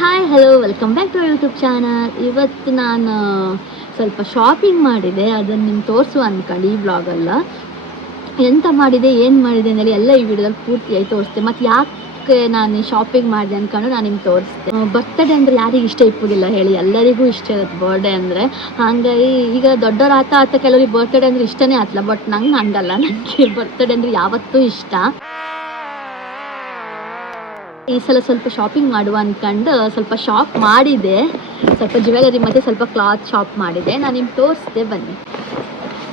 Hi hello welcome back to YouTube channel. ಇವತ್ತು ನಾನು ಸ್ವಲ್ಪ ಶಾಪಿಂಗ್ ಮಾಡಿದೆ, ಅದನ್ನು ನಿಮ್ಗೆ ತೋರಿಸುವ ಅಂದ್ಕೊಂಡು ಈ ಬ್ಲಾಗಲ್ಲ ಎಂತ ಮಾಡಿದೆ ಏನು ಮಾಡಿದೆ ಅಂದೇಳಿ ಎಲ್ಲ ಈ ವಿಡಿಯೋದಲ್ಲಿ ಪೂರ್ತಿಯಾಗಿ ತೋರಿಸ್ತೆ. ಮತ್ತು ಯಾಕೆ ನಾನು ಶಾಪಿಂಗ್ ಮಾಡಿದೆ ಅಂದ್ಕೊಂಡು ನಾನು ನಿಮ್ಗೆ ತೋರಿಸ್ತೆ. ಬರ್ತ್ಡೇ ಅಂದರೆ ಯಾರಿಗೆ ಇಷ್ಟ ಇಪ್ಪುದಿಲ್ಲ ಹೇಳಿ, ಎಲ್ಲರಿಗೂ ಇಷ್ಟ ಇರುತ್ತೆ ಬರ್ಡೇ ಅಂದರೆ. ಹಾಗಾಗಿ ಈಗ ದೊಡ್ಡವ್ರು ಆತ ಕೆಲವರಿಗೆ ಬರ್ತ್ಡೇ ಅಂದರೆ ಇಷ್ಟನೇ ಆತಲ್ಲ, ಬಟ್ ನಂಗೆ ಹಂಗಲ್ಲ, ನನಗೆ ಬರ್ತ್ಡೇ ಅಂದರೆ ಯಾವತ್ತೂ ಇಷ್ಟ. ಈ ಸಲ ಸ್ವಲ್ಪ ಶಾಪಿಂಗ್ ಮಾಡುವ ಅಂದ್ಕೊಂಡು ಸ್ವಲ್ಪ ಶಾಪ್ ಮಾಡಿದೆ, ಸ್ವಲ್ಪ ಜ್ಯುವೆಲರಿ ಮತ್ತು ಸ್ವಲ್ಪ ಕ್ಲಾತ್ ಶಾಪ್ ಮಾಡಿದೆ. ನಾನು ನಿಮ್ಗೆ ತೋರಿಸ್ದೆ, ಬನ್ನಿ.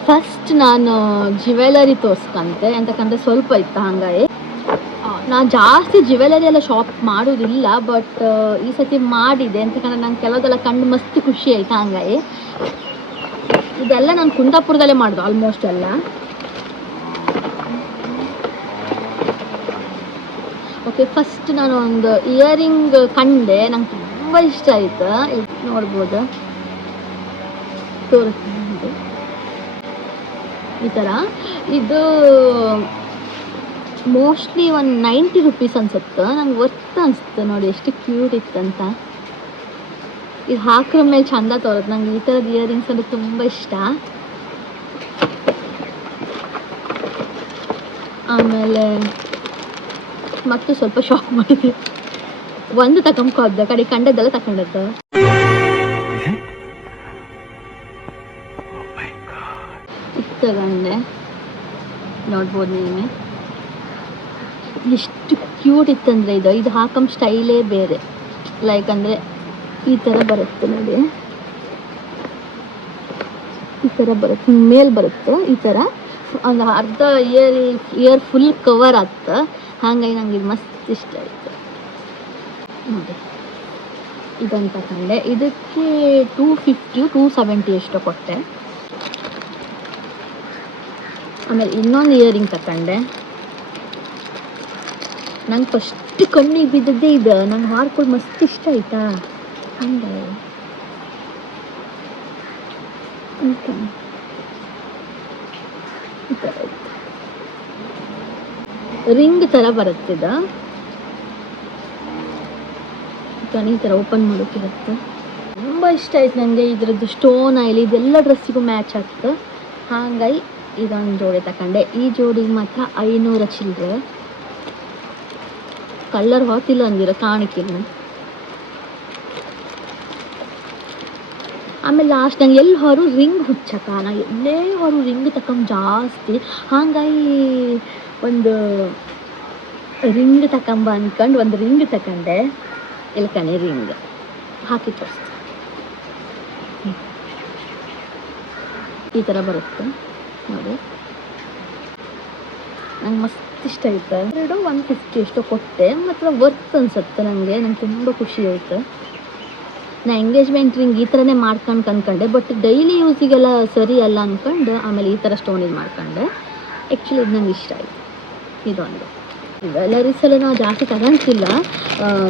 ಫಸ್ಟ್ ನಾನು ಜ್ಯುವೆಲರಿ ತೋರಿಸ್ಕೊಂತೆ, ಅಂತಕಂದ್ರೆ ಸ್ವಲ್ಪ ಇತ್ತು. ಹಾಗಾಗಿ ನಾನು ಜಾಸ್ತಿ ಜ್ಯುವೆಲರಿ ಎಲ್ಲ ಶಾಪ್ ಮಾಡೋದಿಲ್ಲ, ಬಟ್ ಈ ಸತಿ ಮಾಡಿದೆ ಅಂತಕಂದ್ರೆ ನಂಗೆ ಕೆಲವುದೆಲ್ಲ ಕಂಡು ಮಸ್ತ್ ಖುಷಿ ಆಯ್ತು. ಹಾಗಾಗಿ ಇದೆಲ್ಲ ನಾನು ಕುಂದಾಪುರದಲ್ಲೇ ಮಾಡೋದು ಆಲ್ಮೋಸ್ಟ್ ಎಲ್ಲ. ಓಕೆ, ಫಸ್ಟ್ ನಾನು ಒಂದು ಇಯರಿಂಗ್ ಕಂಡೆ, ನಂಗೆ ತುಂಬ ಇಷ್ಟ ಆಯಿತು. ಇದು ನೋಡ್ಬೋದು, ತೋರಿಸ್ತೀನಿ ಈ ಥರ. ಇದು ಮೋಸ್ಟ್ಲಿ ಒಂದು 90 ರೂಪೀಸ್ ಅನ್ಸುತ್ತೆ. ನಂಗೆ ವರ್ತ್ ಅನಿಸ್ತು ನೋಡಿ, ಎಷ್ಟು ಕ್ಯೂಟ್ ಇತ್ತಂತ. ಇದು ಹಾಕ್ರ ಮೇಲೆ ಚಂದ ತೋರುತ್ತೆ. ನಂಗೆ ಈ ಥರದ ಇಯರಿಂಗ್ಸ್ ಅಂದರೆ ತುಂಬ ಇಷ್ಟ. ಆಮೇಲೆ ಮತ್ತು ಸ್ವಲ್ಪ ಶಾಪ್ ಮಾಡಿದೆ, ಒಂದು ತಗೊಂಡ್ಕೋದ್ದೆ, ಕಡೆ ಕಂಡದ್ದೆಲ್ಲ ತಗೊಂಡದ್ದು. ಇದು ತಗೊಂಡೆ, ನೋಡ್ಬೋದು ನೀವೇ ಎಷ್ಟು ಕ್ಯೂಟ್ ಇತ್ತಂದರೆ. ಇದು ಹಾಕಮ್ ಸ್ಟೈಲೇ ಬೇರೆ, ಲೈಕ್ ಅಂದರೆ ಈ ಥರ ಬರುತ್ತೆ ನೋಡಿ, ಈ ಥರ ಬರುತ್ತೆ, ಮೇಲೆ ಬರುತ್ತೆ ಈ ಥರ. ಒಂದು ಅರ್ಧ ಇಯರ್ ಫುಲ್ ಕವರ್ ಆಗ್ತ. ಹಾಗಾಗಿ ನಂಗೆ ಇದು ಮಸ್ತ್ ಇಷ್ಟ ಆಯಿತು ನೋಡಿ. ಇದನ್ನು ತಗೊಂಡೆ, ಇದಕ್ಕೆ 250 270 ಎಷ್ಟೋ ಕೊಟ್ಟೆ. ಆಮೇಲೆ ಇನ್ನೊಂದು ಇಯರಿಂಗ್ ತಗೊಂಡೆ, ನಂಗೆ ಫಸ್ಟ್ ಕಣ್ಣಿಗೆ ಬಿದ್ದದ್ದೇ ಇದು. ನಂಗೆ ಹಾರ್ಕೊಂಡು ಮಸ್ತ್ ಇಷ್ಟ ಆಯಿತಾ. ಹಂಗೆ ಈ ಥರ ರಿಂಗ್ ಥರ ಬರುತ್ತಿದ, ಈ ಥರ ಓಪನ್ ಮಾಡೋಕ್ಕಿರುತ್ತೆ. ತುಂಬ ಇಷ್ಟ ಆಯ್ತು ನನಗೆ. ಇದರದ್ದು ಸ್ಟೋನ್ ಆಯಿಲ್ ಇದೆಲ್ಲ ಡ್ರೆಸ್ಸಿಗೂ ಮ್ಯಾಚ್ ಆಗ್ತದೆ. ಹಾಗಾಗಿ ಇದೊಂದು ಜೋಡಿ ತಗೊಂಡೆ. ಈ ಜೋಡಿಗೆ ಮಾತ್ರ 500 ಚಿಲ್ಲರೆ. ಕಲರ್ ಹೊತ್ತಿಲ್ಲ ಅಂದಿರ ಕಾಣಿಕೆನು. ಆಮೇಲೆ ಲಾಸ್ಟ್ ನಂಗೆ ಎಲ್ಲಿ ಹೊರು ರಿಂಗ್ ಹುಚ್ಚಕ, ನಾನು ಎಲ್ಲೇ ಹೊರು ರಿಂಗ್ ತಗೊಂಡು ಜಾಸ್ತಿ. ಹಾಗಾಗಿ ಒಂದು ರಿಂಗ್ ತಗೊಂಬ ಅಂದ್ಕೊಂಡು ಒಂದು ರಿಂಗ್ ತಗೊಂಡೆ. ಇಲ್ಕಣೆ ರಿಂಗ್ ಹಾಕಿ ತೋರಿಸ್ತೀನಿ, ಈ ಥರ ಬರುತ್ತೆ ನೋಡಿ. ನಂಗೆ ಮಸ್ತ್ ಇಷ್ಟ ಆಯ್ತು. 150 ಎಷ್ಟೋ ಕೊಟ್ಟೆ, ಮಾತ್ರ ವರ್ತ್ ಅನ್ಸುತ್ತೆ ನನಗೆ. ನಂಗೆ ತುಂಬ ಖುಷಿ ಆಯಿತು. ನಾ ಎಂಗೇಜ್ಮೆಂಟ್ ರಿಂಗ್ ಈ ಥರನೇ ಮಾಡ್ಕೊಂಡು ಅಂದ್ಕೊಂಡೆ, ಬಟ್ ಡೈಲಿ ಯೂಸಿಗೆಲ್ಲ ಸರಿ ಅಲ್ಲ ಅಂದ್ಕೊಂಡು ಆಮೇಲೆ ಈ ಥರ ಸ್ಟೋನಿಗೆ ಮಾಡ್ಕೊಂಡೆ. ಆ್ಯಕ್ಚುಲಿ ಇದು ನಂಗೆ ಇಷ್ಟ ಆಯಿತು. ಇದೊಂದು ಜ್ಯುವೆಲರೀಸ್ ಎಲ್ಲ ನಾವು ಜಾಸ್ತಿ ತಗೊಂತಿಲ್ಲ,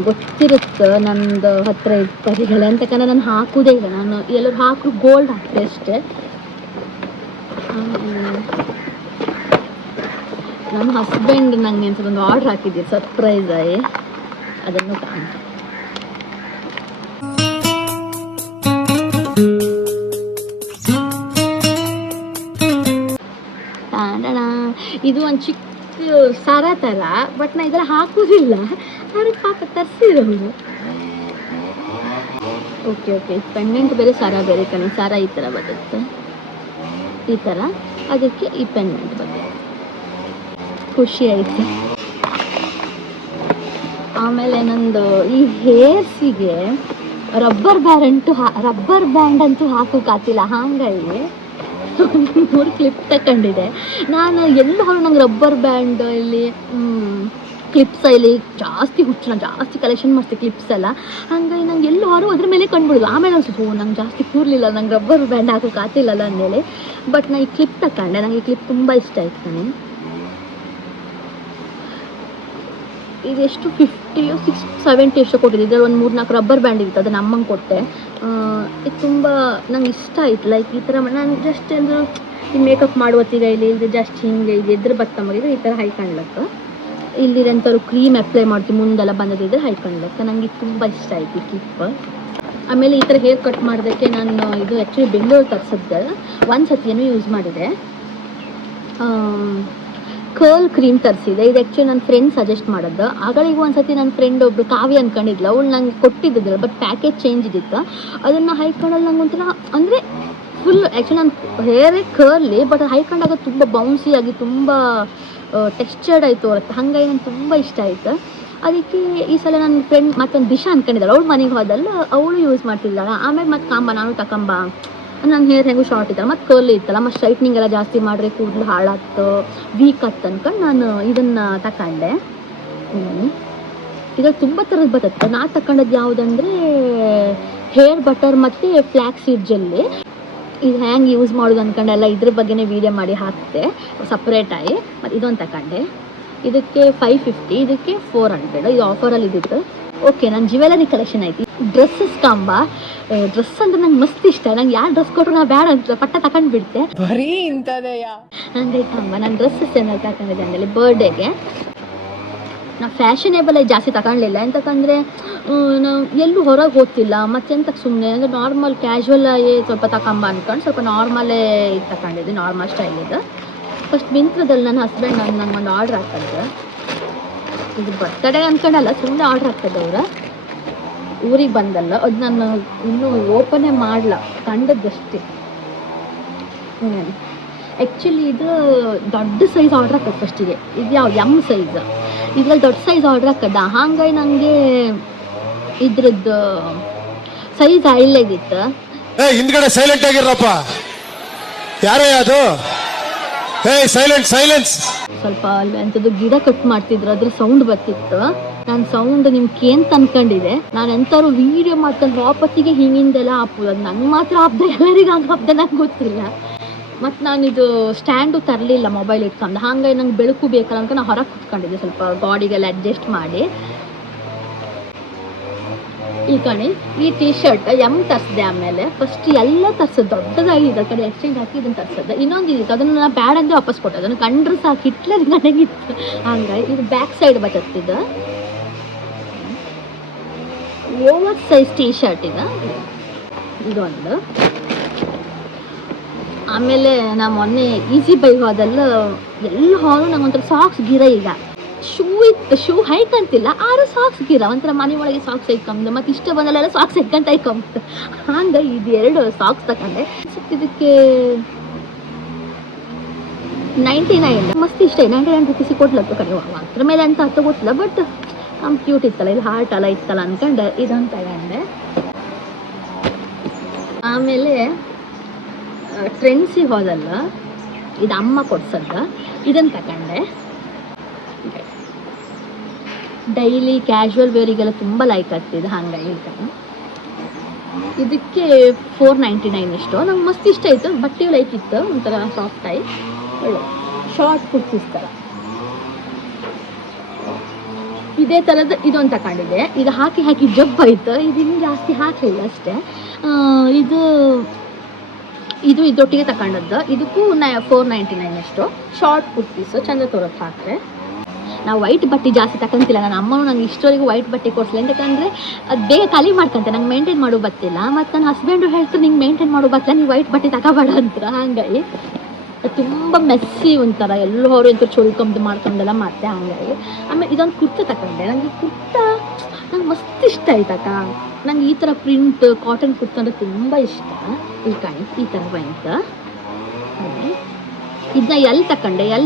ಗೊತ್ತಿರುತ್ತೆ ನಮ್ಮದು ಹತ್ತಿರ ಇಪ್ಪರಿಗೆಲ್ಲ. ಅಂತಕಂದ್ರೆ ನಾನು ಹಾಕೋದೇ ಇಲ್ಲ, ನಾನು ಎಲ್ಲರೂ ಹಾಕಿ ಗೋಲ್ಡ್ ಹಾಕ್ತೆ ಅಷ್ಟೇ. ನಮ್ಮ ಹಸ್ಬೆಂಡ್ ನನಗೆ ಒಂದು ಆರ್ಡ್ರ್ ಹಾಕಿದ್ದೀರಿ ಸರ್ಪ್ರೈಸ್ ಆಗಿ, ಅದನ್ನು ಕಾಣ್ತೀನಿ. ಇದು ಒಂದು ಚಿಕ್ಕ ಸರ ಥರ, ಬಟ್ ನಾ ಇದೆಲ್ಲ ಹಾಕೋದಿಲ್ಲ, ಅವ್ರಿಗೆ ಪಾಪ ತರಿಸಿರೋದು. ಓಕೆ ಓಕೆ, ಪೆಂಡೆಂಟ್ ಬೇರೆ ಸರ ಬೇರೆ ಕಣೆ. ಸರ ಈ ಥರ ಬರುತ್ತೆ, ಈ ಥರ, ಅದಕ್ಕೆ ಈ ಪೆಂಡೆಂಟ್ ಬರುತ್ತೆ. ಖುಷಿ ಆಯಿತು. ಆಮೇಲೆ ನಂದು ಈ ಹೇರ್ಸಿಗೆ ರಬ್ಬರ್ ಬ್ಯಾಂಡ್ ಅಂತೂ ಹಾಕೋಕ್ಕಾಗ್ತಿಲ್ಲ. ಹಾಗಾಗಿ 3 ಕ್ಲಿಪ್ ತಗೊಂಡಿದೆ ನಾನು. ಎಲ್ಲ ಹೊರ ನಂಗೆ ರಬ್ಬರ್ ಬ್ಯಾಂಡ್ ಇಲ್ಲಿ ಕ್ಲಿಪ್ಸ್ ಇಲ್ಲಿ ಜಾಸ್ತಿ ಹುಚ್ಚು, ನಾನು ಜಾಸ್ತಿ ಕಲೆಕ್ಷನ್ ಮಾಡ್ತೀನಿ ಕ್ಲಿಪ್ಸ್ ಎಲ್ಲ. ಹಾಗಾಗಿ ನಂಗೆ ಎಲ್ಲ ಹೊರ ಅದ್ರ ಮೇಲೆ ಕಂಡುಬಿಡೋದು. ಆಮೇಲೆ ಅನ್ಸುತ್ತೆ ನಂಗೆ ಜಾಸ್ತಿ ಕೂರಲಿಲ್ಲ, ನಂಗೆ ರಬ್ಬರ್ ಬ್ಯಾಂಡ್ ಹಾಕೋಕ್ಕಾಗ್ತಿಲ್ಲಲ್ಲ ಅಂದೇಳಿ. ಬಟ್ ನಾನು ಈ ಕ್ಲಿಪ್ ತಗೊಂಡೆ, ನಂಗೆ ಈ ಕ್ಲಿಪ್ ತುಂಬ ಇಷ್ಟ ಆಯ್ತು. ನನಗೆ ಇದೆಷ್ಟು 50 60 70 ಎಷ್ಟೋ ಕೊಟ್ಟಿದ್ದೆ. ಇದರಲ್ಲಿ ಒಂದು 3-4 ರಬ್ಬರ್ ಬ್ಯಾಂಡ್ ಇತ್ತು, ಅದನ್ನು ಅಮ್ಮಂಗೆ ಕೊಟ್ಟೆ. ಇದು ತುಂಬ ನಂಗೆ ಇಷ್ಟ ಆಯ್ತು. ಲೈಕ್ ಈ ಥರ ನಾನು ಜಸ್ಟ್ ಈ ಮೇಕಪ್ ಮಾಡುವತ್ತೀಗ ಇಲ್ಲಿ ಜಸ್ಟ್ ಹಿಂಗೆ ಇದು ಎದುರು ಬತ್ತಂಬ ಈ ಥರ ಹೈ ಕಾಣ್ಲಕ್ಕ ಇಲ್ಲಿರಂಥವ್ರು ಕ್ರೀಮ್ ಅಪ್ಲೈ ಮಾಡ್ತೀವಿ ಮುಂದೆಲ್ಲ ಬಂದದಿದ್ರೆ ಹಾಯ್ಕೊಂಡ್ಲಕ್ಕ. ನನಗೆ ತುಂಬ ಇಷ್ಟ ಆಯ್ತು ಕ್ಲಿಪ್. ಆಮೇಲೆ ಈ ಥರ ಹೇರ್ ಕಟ್ ಮಾಡೋದಕ್ಕೆ ನಾನು ಇದು ಆ್ಯಕ್ಚುಲಿ ಬೆಂಗಳೂರು ತರಿಸಿದ್ದೆ, ಒಂದು ಸತಿಯನ್ನು ಯೂಸ್ ಮಾಡಿದೆ. ಕರ್ಲ್ ಕ್ರೀಮ್ ತರಿಸಿದೆ. ಇದು ಆ್ಯಕ್ಚುಲಿ ನನ್ನ ಫ್ರೆಂಡ್ ಸಜೆಸ್ಟ್ ಮಾಡಿದ್ದು. ಆಗಳಿಗೆ ಒಂದು ಸತಿ ನನ್ನ ಫ್ರೆಂಡ್ ಒಬ್ಬರು ಕಾವ್ಯ ಅಂದ್ಕೊಂಡಿದ್ಲು, ಅವಳು ನಂಗೆ ಕೊಟ್ಟಿದ್ದಿಲ್ಲ, ಬಟ್ ಪ್ಯಾಕೇಜ್ ಚೇಂಜ್ ಇದ್ದಿತ್ತು. ಅದನ್ನು ಹೈಕೊಂಡಲ್ಲಿ ನಂಗೆ ಒಂಥರ ಅಂದರೆ ಫುಲ್ ಆ್ಯಕ್ಚುಲಿ ನನ್ನ ಹೇರೇ ಕರ್ಲಿ, ಬಟ್ ಹೈಕೊಂಡಾಗ ತುಂಬ ಬೌನ್ಸಿಯಾಗಿ ತುಂಬ ಟೆಕ್ಸ್ಚರ್ಡ್ ಆಯಿತು ಅವತ್ತು. ಹಾಗಾಗಿ ನಂಗೆ ತುಂಬ ಇಷ್ಟ ಆಯಿತು. ಅದಕ್ಕೆ ಈ ಸಲ ನನ್ನ ಫ್ರೆಂಡ್ ಮತ್ತೊಂದು ದಿಶಾ ಅಂದ್ಕೊಂಡಿದ್ದಾಳೆ, ಅವಳು ಮನೆಗೆ ಹೋದಲ್ಲ ಅವಳು ಯೂಸ್ ಮಾಡ್ತಿದ್ದಾಳೆ. ಆಮೇಲೆ ಮತ್ತೆ ಕಾಂಬ ನಾನು ತಗೊಂಬ, ನನ್ನ ಹೇರ್ ಹೆಂಗೂ ಶಾರ್ಟ್ ಇತ್ತಲ್ಲ, ಮತ್ತು ಕರ್ಲಿ ಇತ್ತಲ್ಲ, ಮತ್ತು ಸ್ಟ್ರೈಟ್ನಿಂಗ್ ಎಲ್ಲ ಜಾಸ್ತಿ ಮಾಡಿದ್ರೆ ಕೂದಲು ಹಾಳಾಗ್ತು, ವೀಕ್ ಆಯ್ತು ಅನ್ಕೊಂಡು ನಾನು ಇದನ್ನು ತಗೊಂಡೆ. ಇದ್ರಲ್ಲಿ ತುಂಬ ಥರದ್ದು ಬರುತ್ತೆ. ನಾನು ತಗೊಂಡದ್ದು ಯಾವುದಂದರೆ ಹೇರ್ ಬಟರ್ ಮತ್ತು ಫ್ಲ್ಯಾಕ್ಸ್ ಸೀಡ್ ಜೆಲ್ಲಿ. ಇದು ಹ್ಯಾಂಗೆ ಯೂಸ್ ಮಾಡೋದು ಅಂದ್ಕೊಂಡೆಲ್ಲ ಇದ್ರ ಬಗ್ಗೆನೇ ವೀಡಿಯೋ ಮಾಡಿ ಹಾಕ್ತೆ ಸಪ್ರೇಟಾಗಿ. ಮತ್ತು ಇದೊಂದು ತಗೊಂಡೆ. ಇದಕ್ಕೆ 550, ಇದಕ್ಕೆ 400. ಇದು ಆಫರಲ್ಲಿ ಇದ್ದಿತ್ತು. ಓಕೆ, ನನ್ನ ಜ್ಯುವೆಲರಿ ಕಲೆಕ್ಷನ್ ಐತಿ. ಡ್ರೆಸ್ಸಸ್ ಕಾಂಬ, ಡ್ರೆಸ್ ಅಂದ್ರೆ ನಂಗೆ ಮಸ್ತ್ ಇಷ್ಟ. ನಂಗೆ ಯಾರು ಡ್ರೆಸ್ ಕೊಟ್ಟರು ನಾ ಬೇಡ ಅಂತ ಪಟ್ಟ ತಗೊಂಡು ಬಿಡ್ತೆ. ಬರೀ ಇಂಥದೆಯಾ ಹಂಗೆ ಕಾಂಬ. ನಾನು ಡ್ರೆಸ್ಸಸ್ ಏನಾದ್ರು ತಗೊಂಡಿದ್ದೆ ಅಂದಲ್ಲಿ ಬರ್ಡೇಗೆ. ನಾವು ಫ್ಯಾಷನೇಬಲ್ ಜಾಸ್ತಿ ತಗೊಳ್ಳಿಲ್ಲ, ಎಂತಕ್ಕಂದರೆ ನಾವು ಎಲ್ಲೂ ಹೊರಗೆ ಹೋಗ್ತಿಲ್ಲ, ಮತ್ತೆಂತಕ್ಕೆ ಸುಮ್ಮನೆ ಅಂದರೆ ನಾರ್ಮಲ್ ಕ್ಯಾಶುವಲ್ ಆಗಿ ಸ್ವಲ್ಪ ತಗೊಂಬ ಅಂದ್ಕೊಂಡು ಸ್ವಲ್ಪ ನಾರ್ಮಲೇ ಇದು ತಗೊಂಡಿದ್ದೆ, ನಾರ್ಮಲ್ ಸ್ಟೈಲ್ ಇದು. ಫಸ್ಟ್ ಮಿಂತ್ರದಲ್ಲಿ ನನ್ನ ಹಸ್ಬೆಂಡ್ ನಂಗೆ ಒಂದು ಆರ್ಡ್ರ್ ಹಾಕಿದ್ರು. ಇದು ಬರ್ತಡೇ ಅಂದ್ಕೊಂಡಲ್ಲ, ಸುಮ್ಮನೆ ಆರ್ಡ್ರ್ ಹಾಕ್ತದೆ ಅವರು. ಊರಿಗೆ ಬಂದಲ್ಲ, ಅದು ನಾನು ಇನ್ನೂ ಓಪನೇ ಮಾಡಲ, ಕಂಡದ್ದಷ್ಟೇ. ಆ್ಯಕ್ಚುಲಿ ಇದು ದೊಡ್ಡ ಸೈಜ್ ಆರ್ಡ್ರ್ ಹಾಕೋದು ಫಸ್ಟಿಗೆ. ಇದು ಯಾವ್ದು ಎಮ್ ಸೈಜ್, ಇದ್ರಲ್ಲಿ ದೊಡ್ಡ ಸೈಜ್ ಆರ್ಡ್ರ್ ಹಾಕದ. ಹಾಗಾಗಿ ನನಗೆ ಇದ್ರದ್ದು ಸೈಜ್ ಇಲ್ಲಾಗಿತ್ತು. ಹಿಂದ್ಗಡೆ ಸೈಲೆಂಟ್ ಆಗಿರಪ್ಪ, ಯಾರೇ ಅದು, ಸೈಲೆನ್ಸ್. ಸ್ವಲ್ಪ ಅಲ್ಲಿ ಅಂಥದ್ದು ಗಿಡ ಕಟ್ ಮಾಡ್ತಿದ್ರು, ಅದ್ರ ಸೌಂಡ್ ಬರ್ತಿತ್ತು. ನಾನು ಸೌಂಡ್ ನಿಮ್ಗೆ ಏನ್ ಅನ್ಕೊಂಡಿದೆ. ನಾನು ಎಂಥವ್ರು ವೀಡಿಯೋ ಮಾಡ್ಕೊಂಡು ವಾಪತ್ತಿಗೆ ಹಿಂಗಿಂದೆಲ್ಲ ಹಾಪುದು, ಅದು ನಂಗೆ ಮಾತ್ರ ಹಾಪ್ದೆ, ಎಲ್ಲರಿಗೂ ಹಂಗೆ ಹಾಪ್ದೆ ನಂಗೆ ಗೊತ್ತಿಲ್ಲ. ಮತ್ತು ನಾನಿದು ಸ್ಟ್ಯಾಂಡು ತರಲಿಲ್ಲ ಮೊಬೈಲ್ ಇಟ್ಕೊಂಡು, ಹಾಗಾಗಿ ನಂಗೆ ಬೆಳಕು ಬೇಕಲ್ಲ ಅಂತ ನಾನು ಹೊರಗೆ ಕುತ್ಕೊಂಡಿದ್ದೆ ಸ್ವಲ್ಪ ಗಾಡಿಗೆಲ್ಲ ಅಡ್ಜಸ್ಟ್ ಮಾಡಿ. ಈ ಕಣಿ ಈ ಟಿ ಶರ್ಟ್ ಎಮ್ ತರಿಸಿದೆ. ಆಮೇಲೆ ಫಸ್ಟ್ ಎಲ್ಲ ತರಿಸೋದು ದೊಡ್ಡದಾಗಿ ಇದ್ರ ಕಡೆ ಎಕ್ಸ್ಚೇಂಜ್ ಹಾಕಿ ಇದನ್ನು ತರಿಸೋದು. ಇನ್ನೊಂದು ಇದಿತ್ತು, ಅದನ್ನು ನಾನು ಬ್ಯಾಡ ಅಂದರೆ ವಾಪಸ್ ಕೊಟ್ಟೆ. ಅದನ್ನು ಕಂಡ್ರೆ ಸಾಕು ಹಿಟ್ಲರ್ ನನಗಿತ್ತು. ಹಂಗಾಗಿ ಇದು ಬ್ಯಾಕ್ ಸೈಡ್ ಬರ್ತದೆ. ಓವರ್ ಸೈಜ್ ಟಿ ಶರ್ಟ್ ಇದೊಂದು. ಆಮೇಲೆ ನಾ ಮೊನ್ನೆ ಈಸಿ ಬೈ ಹೋದಲ್ಲ ಎಲ್ಲ ಹೋದ್ರು ನಂಗೆ ಒಂಥರ ಸಾಕ್ಸ್ ಗಿರ. ಈಗ ಶೂ ಇತ್ತು, ಶೂ ಹೈಕಂತಿಲ್ಲ, ಆರು ಸಾಕ್ಸ್ ಗಿರ ಒಂಥರ ಮನೆ ಒಳಗೆ ಸಾಕ್ಸ್ ಐಕಂದು, ಮತ್ತು ಇಷ್ಟ ಬಂದಲ್ಲೆಲ್ಲ ಸಾಕ್ಸ್ ಐಕಂತ ಐಕಂತು. ಹಂಗೆ ಇದು 2 ಸಾಕ್ಸ್ ತಗೊಂಡೆ. ಇದಕ್ಕೆ 99 ಮಸ್ತ್ ಇಷ್ಟ. 99 ರೂಪೀಸಿಗೆ ಕೊಡ್ಲತ್ತು ಕಡೆ ಅದ್ರ ಮೇಲೆ ಅಂತ ಅರ್ಥ ಗೊತ್ತಿಲ್ಲ, ಬಟ್ ಕ್ಯೂಟ್ ಇತ್ತಲ್ಲ, ಇದು ಹಾರ್ಟ್ ಎಲ್ಲ ಇತ್ತಲ್ಲ ಅಂದ್ಕೊಂಡು ಇದನ್ನು ತಗೊಂಡೆ. ಆಮೇಲೆ ಟ್ರೆಂಡ್ಸಿಗೆ ಹೋದಲ್ಲ, ಇದು ಅಮ್ಮ ಕೊಡ್ಸದ್ದ, ಇದನ್ನು ತಗೊಂಡೆ. ಡೈಲಿ ಕ್ಯಾಶುವಲ್ ವೇರಿಗೆಲ್ಲ ತುಂಬ ಲೈಕ್ ಆಗ್ತಿದೆ, ಹಾಗಾಗಿ ಇದಕ್ಕೆ 499 ಎಷ್ಟು. ನಂಗೆ ಮಸ್ತ್ ಇಷ್ಟ ಆಯಿತು. ಬಟ್ಟೆ ಲೈಕ್ ಇತ್ತು, ಒಂಥರ ಸಾಫ್ಟಾಗಿ ಒಳ್ಳೆ ಶಾರ್ಟ್ ಕುರ್ತೀಸ್ ಥರ. ಇದೇ ಥರದ್ದು ಇದೊಂದು ತಗೊಂಡಿದ್ದೆ. ಇದು ಹಾಕಿ ಜಬ್ ಆಯಿತು. ಇದಿನ್ನು ಜಾಸ್ತಿ ಹಾಕಲಿಲ್ಲ ಅಷ್ಟೇ. ಇದು ಇದೊಟ್ಟಿಗೆ ತಗೊಂಡದ್ದು. ಇದಕ್ಕೂ 499 ಎಷ್ಟು. ಶಾರ್ಟ್ ಕುರ್ತೀಸು ಚಂದ ತೋರಕ್ಕೆ ಹಾಕ್ರೆ. ನಾವು ವೈಟ್ ಬಟ್ಟೆ ಜಾಸ್ತಿ ತಗೊಂತಿಲ್ಲ. ನನ್ನ ಅಮ್ಮನೂ ನಂಗೆ ಇಷ್ಟವರೆಗೂ ವೈಟ್ ಬಟ್ಟೆ ಕೊಡಿಸಲಿ, ಯಾಕಂದರೆ ಅದು ಬೇಗ ಖಾಲಿ ಮಾಡ್ಕೊಂತೆ, ನಂಗೆ ಮೇಂಟೈನ್ ಮಾಡೋ ಬತ್ತಿಲ್ಲ. ಮತ್ತು ನನ್ನ ಹಸ್ಬೆಂಡು ಹೇಳ್ತಾರೆ ನಿಂಗೆ ಮೇಂಟೈನ್ ಮಾಡೋ ಬತ್ತಿಲ್ಲ, ನೀವು ವೈಟ್ ಬಟ್ಟೆ ತಗೋಬೇಡ ಅಂತ. ಹಾಗಾಗಿ ತುಂಬ ಮೆಸ್ಸಿ ಒಂಥರ ಎಲ್ಲರೂ ಎಂತ ಚೊಳ್ಕೊಂಬದು ಮಾಡ್ಕೊಂಡೆಲ್ಲ ಮತ್ತೆ. ಹಾಗಾಗಿ ಆಮೇಲೆ ಇದೊಂದು ಕುರ್ತಾ ತಗೊಂಡೆ. ನನಗೆ ಕುರ್ತಾ ನಂಗೆ ಮಸ್ತ್ ಇಷ್ಟ ಆಯ್ತಕ್ಕ. ನಂಗೆ ಈ ಥರ ಪ್ರಿಂಟ್ ಕಾಟನ್ ಕುರ್ತಾ ಅಂದರೆ ತುಂಬ ಇಷ್ಟ. ಈ ಥರ ಬಂತ. ಇದನ್ನ ಎಲ್ಲಿ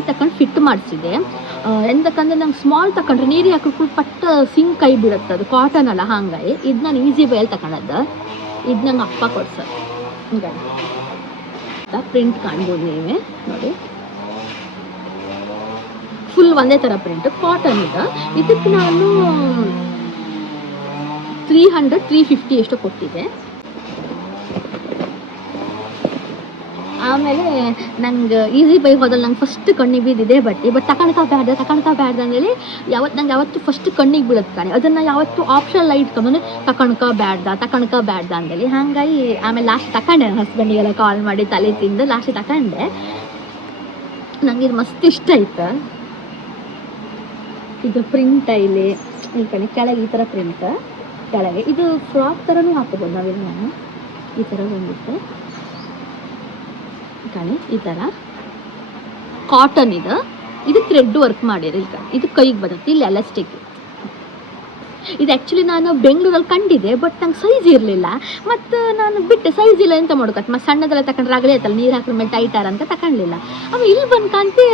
ತಗೊಂಡು ಫಿಟ್ ಮಾಡಿಸಿದೆ. ಎಂತಕ್ಕಂದ್ರೆ ನಂಗೆ ಸ್ಮಾಲ್ ತಗೊಂಡ್ರೆ ನೀರಿಗೆ ಹಾಕಿಬಿಟ್ಟು ಪಟ್ಟ ಸಿಂಕ್ ಕೈ ಬಿಡುತ್ತೆ, ಅದು ಕಾಟನ್ ಅಲ್ಲ. ಹಾಗಾಗಿ ಇದು ನಾನು ಈಸಿ ಬೈಯಲ್ಲಿ ತಗೊಂಡದ್ದು. ಇದು ನಂಗೆ ಅಪ್ಪ ಕೊಡ್ಸೋದು. ಹಿಂಗಾಗಿ ಪ್ರಿಂಟ್ ಕಾಣ್ಬೋದು ನೀವೇ ನೋಡಿ, ಫುಲ್ ಒಂದೇ ಥರ ಪ್ರಿಂಟ್ ಕಾಟನ್ ಇದೆ. ಇದಕ್ಕೆ ನಾನು 350 ಎಷ್ಟೋ ಕೊಟ್ಟಿದ್ದೆ. ಆಮೇಲೆ ನಂಗೆ ಈಸಿ ಬೈ ಹೋದಲ್ಲಿ ನಂಗೆ ಫಸ್ಟ್ ಕಣ್ಣಿಗೆ ಬಿದ್ದಿದೆ ಬಟ್ಟೆ. ಬಟ್ ತಗೊಳ್ತಾ ಬ್ಯಾಡ್ದ ಅಂದೇಳಿ ನಂಗೆ ಯಾವತ್ತು ಫಸ್ಟ್ ಕಣ್ಣಿಗೆ ಬೀಳುತ್ತೆ ಕಾಣಿ. ಅದನ್ನು ಯಾವತ್ತು ಆಪ್ಷನ್ ಲೈಟ್ ಕಮ್ಮಿ ತಗೊಳ್ಕ ಬ್ಯಾಡ್ದ ಅಂದೇಳಿ. ಹಾಗಾಗಿ ಆಮೇಲೆ ಲಾಸ್ಟ್ ತಗೊಂಡೆ. ನನ್ನ ಹಸ್ಬೆಂಡಿಗೆಲ್ಲ ಕಾಲ್ ಮಾಡಿ ತಲೆ ತಿಂದು ಲಾಸ್ಟ್ ತಗೊಂಡೆ. ನಂಗೆ ಇದು ಮಸ್ತ್ ಇಷ್ಟ ಆಯ್ತು. ಇದು ಪ್ರಿಂಟ್ ಇಲ್ಲಿ ಈ ಕಡೆ ಕೆಳಗೆ ಈ ಥರ ಪ್ರಿಂಟ್ ಕೆಳಗೆ ಇದು ಫ್ರಾಕ್ ಥರನೂ ಹಾಕೋಬೋದು ನಾವಿನ್ನು ಈ ಥರ ಬಂದಿತ್ತು ಕಣೆ ಈ ಥರ ಕಾಟನ್ ಇದು ಥ್ರೆಡ್ ವರ್ಕ್ ಮಾಡಿರಿ ಈಗ ಇದು ಕೈಗೆ ಬರುತ್ತೆ ಇಲ್ಲಿ ಎಲಾಸ್ಟಿಕ್ ಇದು ಆ್ಯಕ್ಚುಲಿ ನಾನು ಬೆಂಗಳೂರಲ್ಲಿ ಕಂಡಿದ್ದೆ ಬಟ್ ನಂಗೆ ಸೈಜ್ ಇರಲಿಲ್ಲ ಮತ್ತು ನಾನು ಬಿಟ್ಟೆ ಸೈಜ್ ಇಲ್ಲ ಎಂತ ಮಾಡೋಕತ್ತೆ ಮತ್ತು ಸಣ್ಣದೆಲ್ಲ ತಗೊಂಡ್ರೆ ಆಗಲೇ ಆಯ್ತಲ್ಲ ನೀರು ಹಾಕಿದ ಮೇಲೆ ಟೈಟಾರ ಅಂತ ತಗೊಂಡಿಲ್ಲ ಆಮೇಲೆ ಇಲ್ಲಿ ಬಂದು ಕಾಂತಿ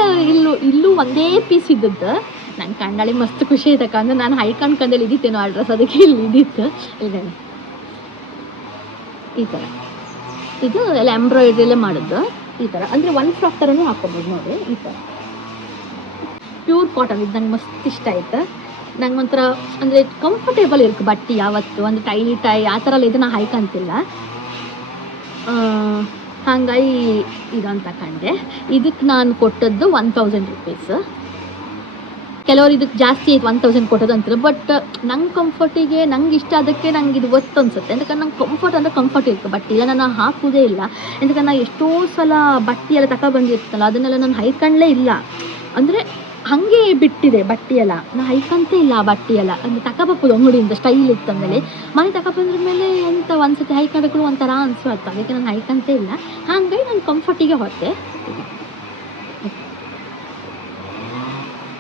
ಇಲ್ಲೂ ಒಂದೇ ಪೀಸ್ ಇದ್ದದ್ದು ನಂಗೆ ಕಂಡಾಳಿ ಮಸ್ತ್ ಖುಷಿ ಆಯ್ತಕ್ಕ ಅಂದ್ರೆ ನಾನು ಹೈಕಂಡ್ ಕಂಡಲ್ಲಿ ಇದ್ದಿತ್ತೇನೋ ಆ ಡ್ರೆಸ್ ಅದಕ್ಕೆ ಇಲ್ಲಿ ಇದ್ದಿತ್ತು ಇಲ್ಲ ಈ ಥರ ಇದು ಎಲ್ಲ ಎಂಬ್ರಾಯ್ಡ್ರಿಯಲ್ಲೇ ಮಾಡಿದ್ದು ಈ ಥರ ಅಂದರೆ ಒಂದು ಫ್ರಾಕ್ ಥರನೂ ಹಾಕೋಬೋದು ನೋಡಿ ಈ ಥರ ಪ್ಯೂರ್ ಕಾಟನ್ ಇದು ನಂಗೆ ಮಸ್ತ್ ಇಷ್ಟ ಆಯ್ತು ನಂಗೆ ಒಂಥರ ಅಂದರೆ ಕಂಫರ್ಟೇಬಲ್ ಇருக்கு ಬಟ್ಟೆ ಯಾವತ್ತು ಒಂದು ಟೈ ಆ ಥರ ಎಲ್ಲ ಇದನ್ನು ಹಾಯ್ಕಂತಿಲ್ಲ ಹಾಗಾಗಿ ಇದನ್ನು ತಗೊಂಡೆ ಇದಕ್ಕೆ ನಾನು ಕೊಟ್ಟದ್ದು 1000 ರೂಪೀಸ್ ಕೆಲವರು ಇದಕ್ಕೆ ಜಾಸ್ತಿ ಆಯ್ತು 1000 ಕೊಟ್ಟದ್ದು ಅಂತಾರೆ ಬಟ್ ನಂಗೆ ಕಂಫರ್ಟಿಗೆ ನಂಗೆ ಇಷ್ಟ ಅದಕ್ಕೆ ನಂಗೆ ಇದು ಒತ್ತು ಅನ್ಸುತ್ತೆ ಯಾಕಂದ್ರೆ ನಂಗೆ ಕಂಫರ್ಟ್ ಅಂದರೆ ಕಂಫರ್ಟ್ ಇருக்கு ಬಟ್ಟೆ ಇಲ್ಲ ನಾನು ಹಾಕೋದೇ ಇಲ್ಲ ಯಾಕಂದ್ರೆ ನಾನು ಎಷ್ಟೋ ಸಲ ಬಟ್ಟೆ ಎಲ್ಲ ತಗೊಬಂದಿರ್ತಲ್ಲ ಅದನ್ನೆಲ್ಲ ನಾನು ಹೈಕಂಡ್ಲೇ ಇಲ್ಲ ಅಂದರೆ ಹಾಗೆ ಬಿಟ್ಟಿದೆ ಬಟ್ಟೆಯೆಲ್ಲ ನಾ ಹೈಕಂತೇ ಇಲ್ಲ ಆ ಬಟ್ಟೆಯೆಲ್ಲ ಅಂದರೆ ತಗೊಬೋದು ಅಂಗಡಿಯಿಂದ ಸ್ಟೈಲ್ ಇತ್ತು ಅಂದಮೇಲೆ ಮನೆ ತಗೊಬಂದ್ರ ಮೇಲೆ ಎಂತ ಒಂದ್ಸತಿ ಹೈಕಂಡಗಳು ಒಂಥರ ಅನ್ಸುತ್ತೆ ಅದಕ್ಕೆ ನಾನು ಹೈಕಂತೇ ಇಲ್ಲ ಹಾಗಾಗಿ ನಾನು ಕಂಫರ್ಟಿಗೆ ಹೊತ್ತೆ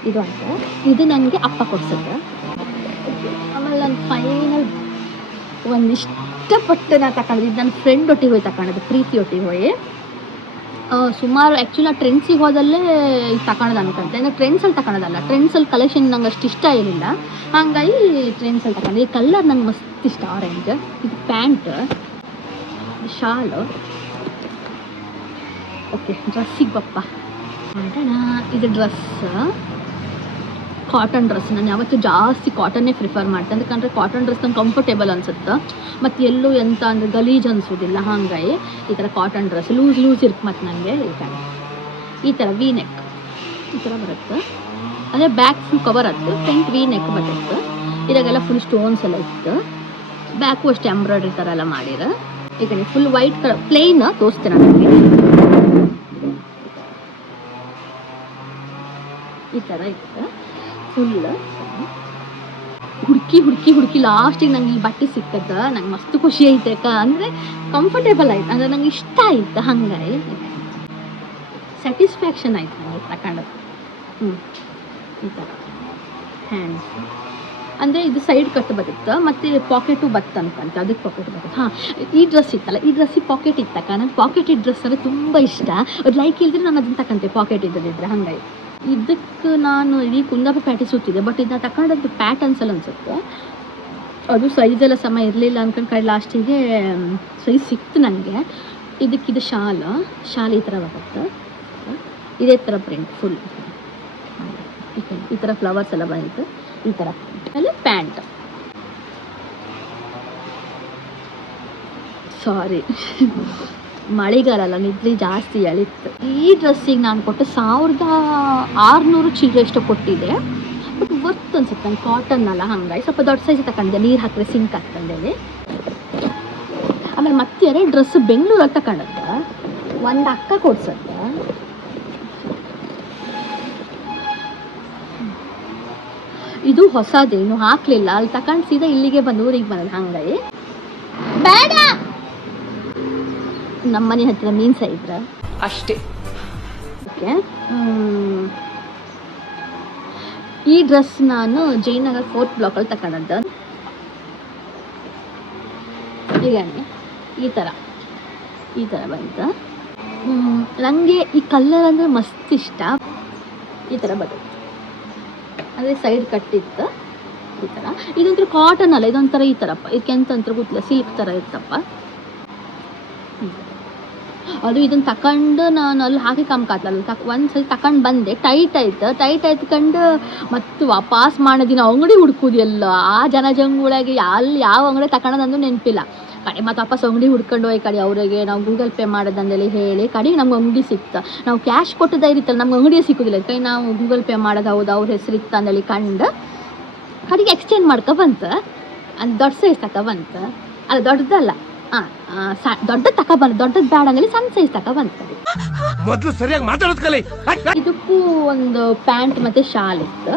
ಇದು ಅಂತ ಇದು ನನಗೆ ಅಪ್ಪ ಕೊಡ್ಸೋದು ಆಮೇಲೆ ನಾನು ಫೈನಲ್ ಒಂದಿಷ್ಟಪಟ್ಟು ನಾ ತಗೊಂಡಿದ್ದು ನನ್ನ ಫ್ರೆಂಡ್ ಒಟ್ಟಿಗೆ ಹೋಗಿ ತಗೊಂಡದ್ದು ಪ್ರೀತಿ ಒಟ್ಟಿಗೆ ಹೋಗಿ ಸುಮಾರು ಆ್ಯಕ್ಚುಲಿ ಆ ಟ್ರೆಂಡ್ಸಿಗೆ ಹೋದಲ್ಲೇ ತಗೊಳೋದು ಅನ್ಕೊಂತೆ ಅಂದರೆ ಟ್ರೆಂಡ್ಸಲ್ಲಿ ತಗೊಳೋದಲ್ಲ ಟ್ರೆಂಡ್ಸಲ್ಲಿ ಕಲೆಕ್ಷನ್ ನಂಗೆ ಅಷ್ಟು ಇಷ್ಟ ಏನಿಲ್ಲ ಹಾಗಾಗಿ ಟ್ರೆಂಡ್ಸಲ್ಲಿ ತಗೊಂಡೆ ಈ ಕಲರ್ ನಂಗೆ ಮಸ್ತ್ ಇಷ್ಟ ಆರೆಂಜ್ ಇದು ಪ್ಯಾಂಟ್ ಶಾಲು ಓಕೆ ಡ್ರೆಸ್ಸಿಗೆ ಬಪ್ಪ ಮಾಡೋಣ ಇದು ಡ್ರೆಸ್ ಕಾಟನ್ ಡ್ರೆಸ್ ನಾನು ಯಾವತ್ತೂ ಜಾಸ್ತಿ ಕಾಟನ್ನೇ ಪ್ರಿಫರ್ ಮಾಡ್ತೇನೆ ಯಾಕಂದರೆ ಕಾಟನ್ ಡ್ರೆಸ್ ನಂಗೆ ಕಂಫರ್ಟೇಬಲ್ ಅನ್ಸುತ್ತೆ ಮತ್ತು ಎಲ್ಲೂ ಎಂತ ಅಂದರೆ ಗಲೀಜು ಅನಿಸೋದಿಲ್ಲ ಹಾಗಾಗಿ ಈ ಥರ ಕಾಟನ್ ಡ್ರೆಸ್ ಲೂಸ್ ಇರುತ್ತೆ ಮತ್ತು ನನಗೆ ಈ ಥರ ವಿ ನೆಕ್ ಈ ಥರ ಬರುತ್ತೆ ಅಂದರೆ ಬ್ಯಾಕ್ ಫುಲ್ ಕವರ್ ಆಯ್ತು ಫ್ರಂಟ್ ವಿ ನೆಕ್ ಬರುತ್ತೆ ಇದಾಗೆಲ್ಲ ಫುಲ್ ಸ್ಟೋನ್ಸ್ ಎಲ್ಲ ಇತ್ತು ಬ್ಯಾಕು ಅಷ್ಟೇ ಎಂಬ್ರಾಯ್ಡ್ರಿ ಥರ ಎಲ್ಲ ಮಾಡಿರ ಈ ಕಡೆ ಫುಲ್ ವೈಟ್ ಕಲರ್ ಪ್ಲೇನ್ ತೋರಿಸ್ತೇನೆ ನನಗೆ ಈ ಥರ ಇತ್ತು ಫುಲ್ ಹುಡುಕಿ ಲಾಸ್ಟಿಗೆ ನಂಗೆ ಈ ಬಟ್ಟೆ ಸಿಕ್ಕದ ನಂಗೆ ಮಸ್ತ್ ಖುಷಿ ಐತೆ ಅಂದರೆ ಕಂಫರ್ಟೇಬಲ್ ಆಯ್ತು ಅಂದರೆ ನಂಗೆ ಇಷ್ಟ ಆಯ್ತು ಹಂಗಾಗಿ ಸ್ಯಾಟಿಸ್ಫ್ಯಾಕ್ಷನ್ ಆಯ್ತು ನನಗೆ ತಗೊಂಡದ್ದು ಈ ಥರ ಹ್ಯಾಂಡ್ಸ್ ಅಂದರೆ ಇದು ಸೈಡ್ ಕಟ್ ಬರುತ್ತೆ ಮತ್ತು ಪಾಕೆಟು ಬತ್ತಂತ ಅದಕ್ಕೆ ಪಾಕೆಟ್ ಬರುತ್ತೆ ಹಾಂ ಈ ಡ್ರೆಸ್ ಇತ್ತಲ್ಲ ಈ ಡ್ರೆಸ್ಸಿಗೆ ಪಾಕೆಟ್ ಇತ್ತಕ್ಕ ನಂಗೆ ಪಾಕೆಟ್ ಇದ್ದ ಡ್ರೆಸ್ ಅಂದರೆ ತುಂಬ ಇಷ್ಟ ಅದು ಲೈಕ್ ಇಲ್ದ್ರೆ ನಾನು ಅದನ್ನು ತಗೊಂತೆ ಪಾಕೆಟ್ ಇದ್ದದಿದ್ರೆ ಹಾಗಾಗಿ ಇದಕ್ಕೆ ನಾನು ಇಡೀ ಕುಂದಾಪುರ ಪ್ಯಾಟಿ ಸುತ್ತಿದೆ ಬಟ್ ಇದನ್ನ ತಗೊಂಡದ್ದು ಪ್ಯಾಟರ್ನ್ಸಲ್ಲಿ ಅನಿಸುತ್ತೆ ಅದು ಸೈಜೆಲ್ಲ ಸಮ ಇರಲಿಲ್ಲ ಅಂದ್ಕೊಂಡು ಕಡೆ ಲಾಸ್ಟಿಗೆ ಸೈಜ್ ಸಿಕ್ತು ನನಗೆ ಇದಕ್ಕಿದು ಶಾಲ್ ಈ ಥರ ಬರುತ್ತೆ ಇದೇ ಥರ ಪ್ರಿಂಟ್ ಫುಲ್ ಈ ಥರ ಫ್ಲವರ್ಸ್ ಎಲ್ಲ ಬಂದಿತ್ತು ಈ ಥರ ಆಮೇಲೆ ಪ್ಯಾಂಟ್ ಸಾರಿ ಮಳೆಗಾಲ ಅಲ್ಲ ನಿದ್ರೆ ಜಾಸ್ತಿ ಎಳಿತ್ತು ಈ ಡ್ರೆಸ್ಸಿಗೆ ನಾನು ಕೊಟ್ಟು 1600 ಚಿಲ್ಲರೆ ಎಷ್ಟು ಕೊಟ್ಟಿದ್ದೆ ಬಟ್ ವರ್ತ್ ಅನ್ಸುತ್ತೆ ನಂಗೆ ಕಾಟನ್ ಅಲ್ಲ ಹಂಗಾಗಿ ಸ್ವಲ್ಪ ದೊಡ್ಡ ಸೈಜ್ ತಗೊಂಡೆ ನೀರು ಹಾಕಿದ್ರೆ ಸಿಂಕ್ ಆಗ್ತಂದೇಳಿ ಆಮೇಲೆ ಮತ್ತೆ 2 ಡ್ರೆಸ್ ಬೆಂಗಳೂರಲ್ಲಿ ತಗೊಂಡತ್ತ ಒಂದು ಅಕ್ಕ ಕೊಡ್ಸತ್ತ ಇದು ಹೊಸದೇನು ಹಾಕ್ಲಿಲ್ಲ ಅಲ್ಲಿ ತಗೊಂಡು ಸೀದಾ ಇಲ್ಲಿಗೆ ಬಂದು ಊರಿಗೆ ಬಂದದ್ದು ಹಂಗಾಗಿ ಬೇಡ ನಮ್ಮನೆ ಹತ್ತಿರ ಮೀನ್ಸ ಇದ್ರ ಅಷ್ಟೇ ಓಕೆ ಈ ಡ್ರೆಸ್ ನಾನು ಜಯನಗರ್ 4th ಬ್ಲಾಕಲ್ಲಿ ತಗೊಂಡದ್ದು ಈಗ ಈ ಥರ ಬಂತು ನನಗೆ ಈ ಕಲರ್ ಅಂದರೆ ಮಸ್ತ್ ಇಷ್ಟ ಈ ಥರ ಬರುತ್ತೆ ಅಂದರೆ ಸೈಡ್ ಕಟ್ಟಿತ್ತು ಈ ಥರ ಇದೊಂಥರ ಕಾಟನ್ ಅಲ್ಲ ಇದೊಂಥರ ಈ ಥರಪ್ಪ ಇದಕ್ಕೆ ಎಂತಂತ ಗೊತ್ತಿಲ್ಲ ಸಿಲ್ಕ್ ಥರ ಇರ್ತಪ್ಪ ಅದು ಇದನ್ನು ತಗೊಂಡು ನಾನು ಅಲ್ಲಿ ಹಾಕಿ ಕಮ್ಕಾತಲ್ಲ ಒಂದ್ಸಲ ತಗೊಂಡು ಬಂದೆ ಟೈಟ್ ಆಯ್ತುಕೊಂಡು ಮತ್ತು ವಾಪಸ್ ಮಾಡೋದಿನ ಅಂಗಡಿ ಹುಡ್ಕೋದು ಎಲ್ಲ ಆ ಜನಜಂಗುಳಾಗಿ ಅಲ್ಲಿ ಯಾವ ಅಂಗಡಿ ತಗೊಳೋದಂದು ನೆನಪಿಲ್ಲ ಕಡೆ ಮತ್ತು ವಾಪಸ್ ಅಂಗಡಿ ಹುಡ್ಕೊಂಡು ಹೋಗಿ ಕಡೆ ಅವರಿಗೆ ನಾವು ಗೂಗಲ್ ಪೇ ಮಾಡೋದಂದೇಳಿ ಹೇಳಿ ಕಡೆಗೆ ನಮ್ಗೆ ಅಂಗಡಿ ಸಿಕ್ತು ನಾವು ಕ್ಯಾಶ್ ಕೊಟ್ಟದ ಇರುತ್ತಲ್ಲ ನಮ್ಗೆ ಅಂಗಡಿಯೇ ಸಿಕ್ಕೋದಿಲ್ಲ ಕೈ ನಾವು ಗೂಗಲ್ ಪೇ ಮಾಡೋದು ಹೌದು ಅವ್ರ ಹೆಸರು ಇತ್ತು ಅಂದೇಳಿ ಕಂಡು ಕಡೆಗೆ ಎಕ್ಸ್ಚೇಂಜ್ ಮಾಡ್ಕೊ ಬಂತು ಅದು ದೊಡ್ಡ ಸೈಜ್ ತಗೊಬಂತು ಅಲ್ಲ ದೊಡ್ಡದಲ್ಲ ದೊಡ್ಡದು ತಗೊಬಂದು ದೊಡ್ಡದು ಬೇಡ ಅಂದೇಳಿ ಸಣ್ಣ ಸೈಜ್ ತಗೊಬಂತು ಮೊದಲು ಸರಿಯಾಗಿ ಮಾತಾಡೋದು ಕಲಿ ಇದಕ್ಕೂ ಒಂದು ಪ್ಯಾಂಟ್ ಮತ್ತು ಶಾಲ್ ಇತ್ತು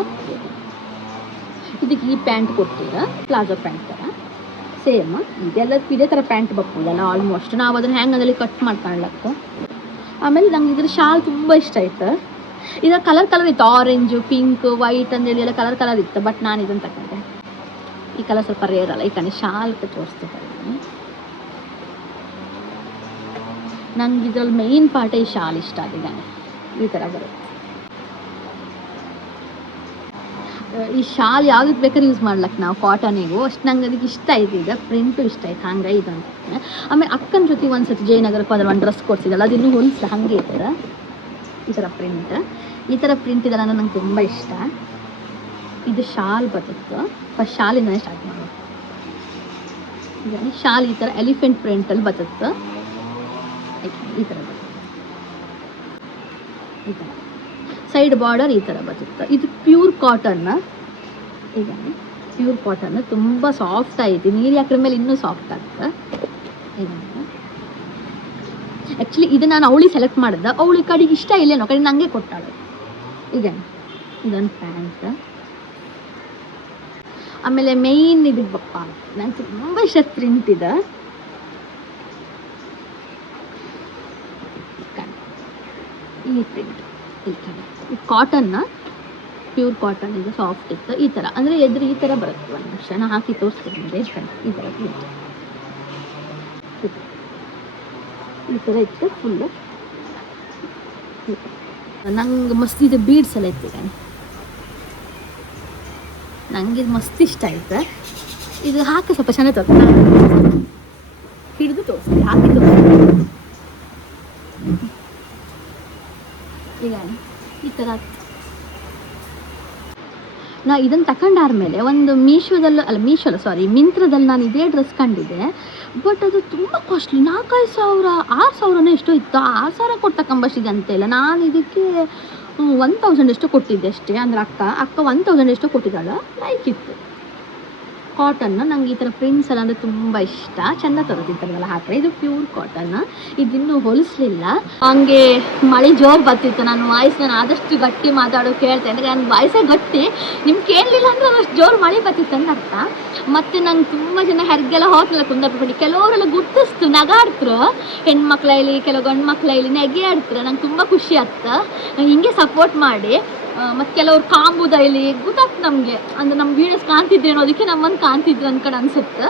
ಇದಕ್ಕೆ ಈ ಪ್ಯಾಂಟ್ ಕೊಡ್ತೀರ ಪ್ಲಾಜೋ ಪ್ಯಾಂಟ್ ಥರ ಸೇಮ್ ಇದೆಲ್ಲ ಇದೇ ಥರ ಪ್ಯಾಂಟ್ ಬಪ್ಪುದಲ್ಲ ಆಲ್ಮೋಸ್ಟ್ ನಾವು ಅದನ್ನು ಹ್ಯಾಂಗದಲ್ಲಿ ಕಟ್ ಮಾಡ್ಕೊಳ್ಳಕ್ಕ. ಆಮೇಲೆ ನಂಗೆ ಇದ್ರ ಶಾಲ್ ತುಂಬ ಇಷ್ಟ ಆಯ್ತು. ಇದರ ಕಲರ್ ಇತ್ತು, ಆರೆಂಜು ಪಿಂಕ್ ವೈಟ್ ಅಂದೇಳಿ ಎಲ್ಲ ಕಲರ್ ಇತ್ತು. ಬಟ್ ನಾನು ಇದನ್ನು ತಗೊಂಡೆ. ಈ ಕಲರ್ ಸ್ವಲ್ಪ ರೇರ್ ಅಲ್ಲ, ಈ ಕಡೆ ಶಾಲ್ ತೋರಿಸ್ತಿದ್ದಾರೆ. ನಂಗೆ ಇದ್ರಲ್ಲಿ ಮೇಯ್ನ್ ಪಾರ್ಟ್ ಈ ಶಾಲ್ ಇಷ್ಟ ಆಗಿದೆ. ಈ ಥರ ಬರುತ್ತೆ. ಈ ಶಾಲ್ ಯಾವ್ದಕ್ಕೆ ಬೇಕಾದ್ರೆ ಯೂಸ್ ಮಾಡ್ಲಕ್ಕೆ ನಾವು ಕಾಟನಿಗೂ ಅಷ್ಟು ನಂಗೆ ಅದಕ್ಕೆ ಇಷ್ಟ ಆಯ್ತು. ಈಗ ಪ್ರಿಂಟು ಇಷ್ಟ ಆಯ್ತು ಹಂಗೆ ಇದಂತ. ಆಮೇಲೆ ಅಕ್ಕನ ಜೊತೆ ಒಂದ್ಸತಿ ಜಯನಗರಕ್ಕೆ ಅದ್ರಲ್ಲಿ ಒಂದು ಡ್ರೆಸ್ ಕೊಡ್ಸಿದ್ದಲ್ಲ ಅದು ಇನ್ನೂ ಹೊಲಿಸ್ದ ಹಾಗೆ ಇರ್ತದೆ. ಈ ಥರ ಪ್ರಿಂಟ್ ಇದೆಲ್ಲ ನಂಗೆ ತುಂಬ ಇಷ್ಟ. ಇದು ಶಾಲ್ ಬರುತ್ತೆ. ಫಸ್ಟ್ ಶಾಲಿಂದನೇ ಸ್ಟಾರ್ಟ್ ಮಾಡೋದು. ಈಗ ಶಾಲ್ ಈ ಥರ ಎಲಿಫೆಂಟ್ ಪ್ರಿಂಟಲ್ಲಿ ಬರುತ್ತೆ. ಈ ಥರ ಬರುತ್ತೆ. ಈ ಥರ ಸೈಡ್ ಬಾರ್ಡರ್ ಈ ಥರ ಬರುತ್ತೆ. ಇದು ಪ್ಯೂರ್ ಕಾಟನ್ನ. ಈಗ ಪ್ಯೂರ್ ಕಾಟನ್ ತುಂಬ ಸಾಫ್ಟ್ ಆಯಿತು. ನೀರು ಹಾಕಿದ ಮೇಲೆ ಇನ್ನೂ ಸಾಫ್ಟ್ ಆಗುತ್ತೆ. ಆ್ಯಕ್ಚುಲಿ ಇದು ನಾನು ಅವಳಿಗೆ ಸೆಲೆಕ್ಟ್ ಮಾಡಿದ್ದೆ. ಅವಳಿ ಕಡೆಗೆ ಇಷ್ಟ ಇಲ್ಲೇನೋ ಕಡೆ ನನಗೆ ಕೊಟ್ಟಾಳೆ. ಈಗ ಇದೊಂದು ಪ್ಯಾಂಟ್. ಆಮೇಲೆ ಮೇಯ್ನ್ ಇದು ಬಪ್ಪ ನಂಗೆ ತುಂಬ ಇಷ್ಟ ಪ್ರಿಂಟ್ ಇದೆ. ಈ ಪ್ರಿಂಟ್ ಈ ಕಾಟನ್ನ ಪ್ಯೂರ್ ಕಾಟನ್ ಇದು ಸಾಫ್ಟ್ ಇತ್ತು. ಈ ಥರ ಅಂದರೆ ಎದುರು ಈ ಥರ ಬರುತ್ತೆ. ಒಂದು ನಿಮಿಷ ನಾನು ಹಾಕಿ ತೋರಿಸ್ತೀನಿ. ಈ ಥರ ಪ್ರಿಂಟ್ ಈ ಥರ ಇತ್ತು ಫುಲ್ಲು. ನಂಗೆ ಮಸ್ತ್ ಇದು ಬೀಡ್ಸ್ ಎಲ್ಲ ಇತ್ತು. ನಂಗೆ ಇದು ಮಸ್ತ್ ಇಷ್ಟ ಆಯ್ತು. ಇದು ಹಾಕಿ ಸ್ವಲ್ಪ ಚೆನ್ನಾಗಿ ತೋರಿಸ್ತೀನಿ. ಹಿಡಿದು ತೋರಿಸ್ತೀನಿ, ಹಾಕಿ ತೋರಿಸ್ತೀನಿ. ಈಗ ಈ ಥರ ನಾ ಇದನ್ನು ತಗೊಂಡಾದ್ಮೇಲೆ ಒಂದು ಮಿಂತ್ರದಲ್ಲಿ ನಾನು ಇದೇ ಡ್ರೆಸ್ ಕಂಡಿದ್ದೆ. ಬಟ್ ಅದು ತುಂಬ ಕಾಸ್ಟ್ಲಿ. 4-5 ಸಾವಿರ 6 ಸಾವಿರನೇ ಎಷ್ಟೋ ಇತ್ತು. 6 ಸಾವಿರ ಕೊಟ್ಟು ತಗೊಂಬಷ್ಟಿದೆ ಅಂತೆಲ್ಲ. ನಾನು ಇದಕ್ಕೆ 1000 ಎಷ್ಟೋ ಕೊಟ್ಟಿದ್ದೆ ಅಷ್ಟೇ. ಅಂದರೆ ಅಕ್ಕ 1000 ಎಷ್ಟೋ ಕೊಟ್ಟಿದ್ದಾಳೆ. ಲೈಕ್ ಇತ್ತು ಕಾಟನ್ನ. ನಂಗೆ ಈ ಥರ ಪ್ರಿಂಟ್ಸ್ ಎಲ್ಲ ಅಂದರೆ ತುಂಬ ಇಷ್ಟ. ಚೆಂದ ತರೋದಿತ್ತಲ್ಲ ಹಾಕಿದ್ರೆ. ಇದು ಪ್ಯೂರ್ ಕಾಟನ್ನ. ಇದಿನ್ನೂ ಹೊಲಿಸ್ಲಿಲ್ಲ. ಹಂಗೆ ಮಳೆ ಜೋರು ಬರ್ತಿತ್ತು. ನಾನು ವಾಯ್ಸ್ನ ಆದಷ್ಟು ಗಟ್ಟಿ ಮಾತಾಡೋಕೆ ಹೇಳ್ತೇನೆ. ಅಂದರೆ ನನ್ನ ವಾಯ್ಸೇ ಗಟ್ಟಿ. ನಿಮ್ಗೆ ಕೇಳಲಿಲ್ಲ ಅಂದರೆ ಅಷ್ಟು ಜೋರು ಮಳೆ ಬರ್ತಿತ್ತು ಅಂತ ಅರ್ಥ. ಮತ್ತು ನಂಗೆ ತುಂಬ ಜನ ಹೆರಿಗೆಲ್ಲ ಹೋಗ್ತಿಲ್ಲ ಕುಂದಾಪುರ. ಕೆಲವರೆಲ್ಲ ಗುರ್ತಿಸ್ತು, ನಗಾಡ್ತರು. ಹೆಣ್ಮಕ್ಳಲ್ಲಿ ಕೆಲವು ಗಂಡು ಮಕ್ಳಲ್ಲಿ ನೆಗೆ ಆಡ್ತಾರೆ. ನಂಗೆ ತುಂಬ ಖುಷಿ ಆಗ್ತಾ. ಹಿಂಗೆ ಸಪೋರ್ಟ್ ಮಾಡಿ. ಮತ್ತು ಕೆಲವ್ರು ಕಾಂಬುದ ಇಲ್ಲಿ ಗೊತ್ತಾಗ್ತು ನಮಗೆ. ಅಂದರೆ ನಮ್ಮ ವೀಡಿಯೋಸ್ ಕಾಣ್ತಿದ್ರೇನೋ ಅದಕ್ಕೆ ನಮ್ಮನ್ನು ಕಾಣ್ತಿದ್ರು ಅಂದ್ಕೊಂಡು ಅನಿಸುತ್ತೆ.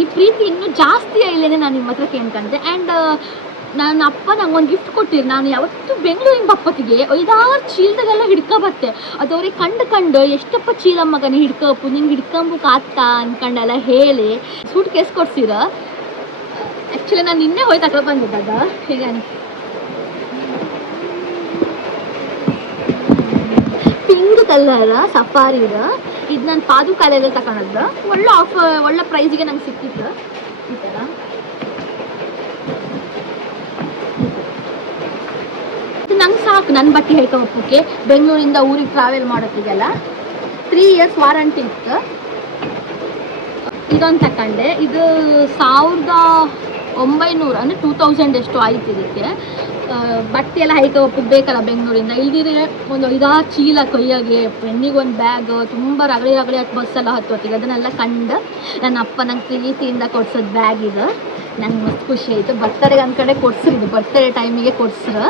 ಈ ಪ್ರೀತಿ ಇನ್ನೂ ಜಾಸ್ತಿ ಇಲ್ಲೇನೆ ನಾನು ನಿಮ್ಮ ಹತ್ರ ಕೇಳ್ಕೊಂಡೆ. ಆ್ಯಂಡ್ ನನ್ನ ಅಪ್ಪ ನಂಗೆ ಒಂದು ಗಿಫ್ಟ್ ಕೊಟ್ಟಿರು. ನಾನು ಯಾವತ್ತೂ ಬೆಂಗಳೂರಿನ ಬಪ್ಪತ್ತಿಗೆ 5-6 ಚೀಲದಾಗೆಲ್ಲ ಹಿಡ್ಕೊಬತ್ತೆ. ಅದು ಅವ್ರಿಗೆ ಕಂಡು ಎಷ್ಟಪ್ಪ ಚೀಲ ಮಗನೇ ಹಿಡ್ಕೊಪ್ಪು, ನಿಂಗೆ ಹಿಡ್ಕೊಂಬುಕ್ ಆಗ್ತಾ ಅಂದ್ಕೊಂಡೆಲ್ಲ ಹೇಳಿ ಸೂಟ್ ಕೇಸ್ ಕೊಡ್ಸಿರ. ಆ್ಯಕ್ಚುಲಿ ನಾನು ನಿನ್ನೆ ಹೋಗಿ ತಗೊಬಂದಿದ್ದಾಗ. ಈಗ ಪಿಂಕ್ ಕಲರ್ ಸಫಾರಿದ. ಇದು ನಾನು ಪಾದುಕಾಲೆಲ್ಲ ತಗೊಂಡದ್ದು. ಒಳ್ಳೆ ಪ್ರೈಸಿಗೆ ನಂಗೆ ಸಿಕ್ಕಿತ್ತು. ಈ ಥರ ಇದು ನಂಗೆ ಸಾಕು ನನ್ನ ಬಟ್ಟೆ ಹೇಳ್ಕೊಳಕ್ಕೆ. ಬೆಂಗಳೂರಿಂದ ಊರಿಗೆ ಟ್ರಾವೆಲ್ ಮಾಡೋತ್ತಿಗೆಲ್ಲ 3 ಇಯರ್ಸ್ ವಾರಂಟಿ ಇತ್ತು. ಇದೊಂದು ತಗೊಂಡೆ. ಇದು 1900 ಅಂದರೆ 2000 ಎಷ್ಟು ಆಯ್ತು ಇದಕ್ಕೆ. ಬಟ್ಟೆ ಎಲ್ಲ ಹೈಕೋಪ್ಪು ಬೇಕಲ್ಲ ಬೆಂಗಳೂರಿಂದ. ಇಲ್ದಿದ್ರೆ ಒಂದು 5-6 ಚೀಲ ಕೈಯಾಗೆ, ಪೆನ್ನಿಗೊಂದು ಬ್ಯಾಗ್, ತುಂಬ ರಗಳಿ ಹತ್ತು ಬಸ್ಸೆಲ್ಲ ಹತ್ತೋತ್ತಿಗೆ. ಅದನ್ನೆಲ್ಲ ಕಂಡು ನನ್ನ ಅಪ್ಪ ನಂಗೆ ಪ್ರೀತಿಯಿಂದ ಕೊಡ್ಸೋದು ಬ್ಯಾಗ್ ಇದು. ನಂಗೆ ಮಸ್ತ್ ಖುಷಿ ಆಯಿತು. ಬರ್ತಡೆಗೆ ಅಂದ್ಕಡೆ ಕೊಡ್ಸಿದ್ದು, ಬರ್ತಡೇ ಟೈಮಿಗೆ ಕೊಡ್ಸ್ರು.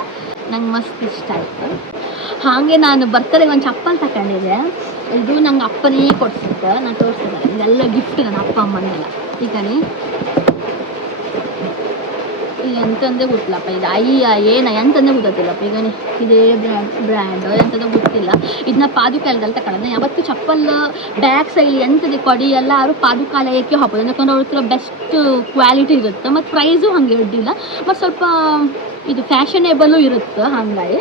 ನಂಗೆ ಮಸ್ತ್ ಇಷ್ಟ ಆಯಿತು. ಹಾಗೆ ನಾನು ಬರ್ತಡೆಗೆ ಒಂದು ಚಪ್ಪಲ್ ತಗೊಂಡಿದ್ದೆ. ಇದು ನಂಗೆ ಅಪ್ಪನೇ ಕೊಡ್ಸಿದ್ದೆ. ನಾನು ತೋರಿಸಿದೆ ಇದೆಲ್ಲ ಗಿಫ್ಟ್ ನನ್ನ ಅಪ್ಪ ಅಮ್ಮನೆಲ್ಲ. ಈಗ ಎಂತಂದೇ ಗೊತ್ತಿಲ್ಲಪ್ಪ. ಇದು ಎಂತಂದೇ ಗೊತ್ತಿಲ್ಲಪ್ಪ. ಈಗ ಇದೇ ಬ್ರ್ಯಾಂಡ್ ಎಂಥದ್ದು ಗೊತ್ತಿಲ್ಲ. ಇದನ್ನ ಪಾದುಕಾಲದಲ್ಲಿ ತಗೊಂಡು ಯಾವತ್ತು ಚಪ್ಪಲ್ ಬ್ಯಾಗ್ ಸೈಲಿ ಎಂಥದ್ದು ಕೊಡಿ ಎಲ್ಲರೂ ಪಾದುಕಾಲಯಕ್ಕೆ ಹಾಕೋದು. ಯಾಕಂದ್ರೆ ಅವ್ರ ಹತ್ರ ಬೆಸ್ಟ್ ಕ್ವಾಲಿಟಿ ಇರುತ್ತೆ. ಮತ್ತು ಪ್ರೈಸು ಹಾಗೆ ಇಡ್ಡಿಲ್ಲ. ಮತ್ತು ಸ್ವಲ್ಪ ಇದು ಫ್ಯಾಷನೇಬಲು ಇರುತ್ತೆ. ಹಾಗಾಗಿ